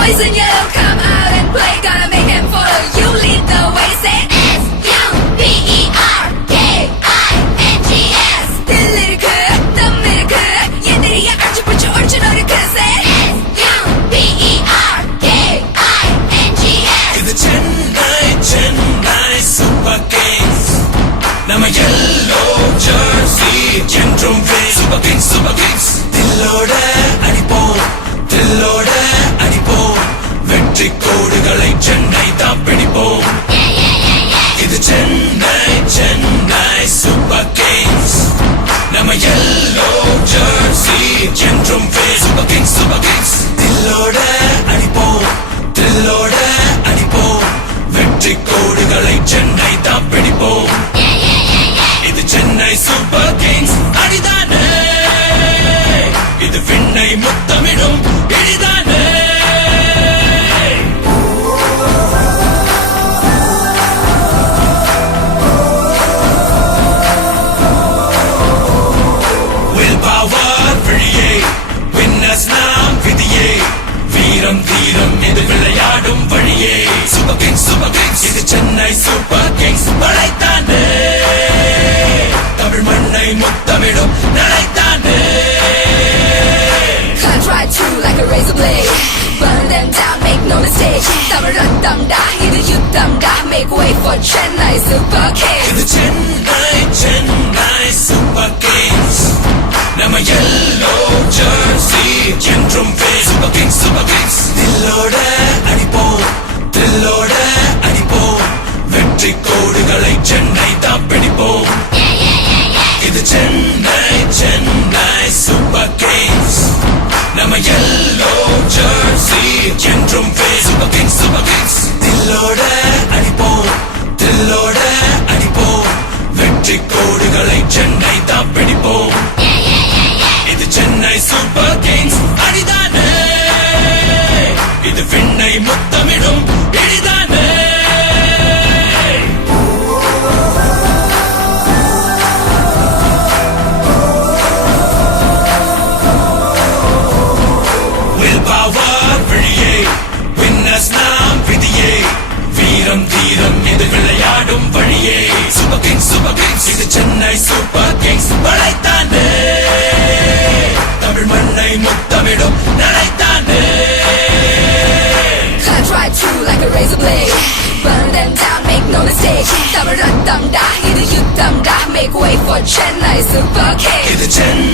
Boys and yellow, come out and play. Gotta make them follow you. Lead the way. Say S-U-B-E-R-K-I-N-G-S. 들리르크, 덤미르크. 얘들이야 얼추부추 얼추 노력해. Say S-U-B-E-R-K-I-N-G-S. இது Chennai Super Kings. நம்ம yellow jersey என்றும் Super Kings, Super Kings. தில்லோட அடிப்போம், தில்லோட அடிப்போம். வெற்றி கோடுகளை சென்னை தான் பிடிப்போம். இது சென்னை Super Kings. நம்ம yellow jersey என்றும் Super Kings, Super Kings. தில்லோட அடிப்போம், தில்லோட அடிப்போம். வெற்றி கோடுகளை சென்னை தான் பிடிப்போம். இது சென்னை Super Kings அடிதானே, இது விண்ணை முத்தமிடும் இடிதானே. Will power விழியே, winners நாம் விதியே. வீரம் தீரம் இது விளையாடும் வழியே. Super Kings, Super Kings. இது சென்னை Super Kings படைத்தானே, தமிழ் மண்ணை முத்தமிடும் நடைத்தானே. Cut right through like a razor blade. Burn them down, make no mistake. தமிழத்தம்டா, இது யுத்தம்டா. Make way for Chennai Super Kings. இது சென்னை Super Kings. நம்ம yellow jersey என்றும் Super Kings, Super Kings. தில்லோட அடிப்போம், தில்லோட அடிப்போம். வெற்றி கோடுகளை சென்னை தான் பிடிப்போம். இது சென்னை Super Kings. நம்ம yellow jersey என்றும் Super Kings, Super Kings. தில்லோட அடிப்போம், தில்லோட அடிப்போம். வெற்றி கோடுகளை சென்னை தான் பிடிப்போம். இது சென்னை Super Kings அடிதானே, இது விண்ணை முத்தமிடும் இடிதானே. Will power விழியே, winners நாம் விதியே. வீரம் தீரம் இது விளையாடும் வழியே. Super Kings, Super Kings. இது சென்னை Super Kings படைத்தானே, தமிழ் மண்ணை முத்தமிடும் நடைத்தானே. Cut right through like a razor blade. Burn them down, make no mistake. தமிழத்தம்டா, இது யுத்தம்டா. Make way for Chennai Super Kings. இது சென்னை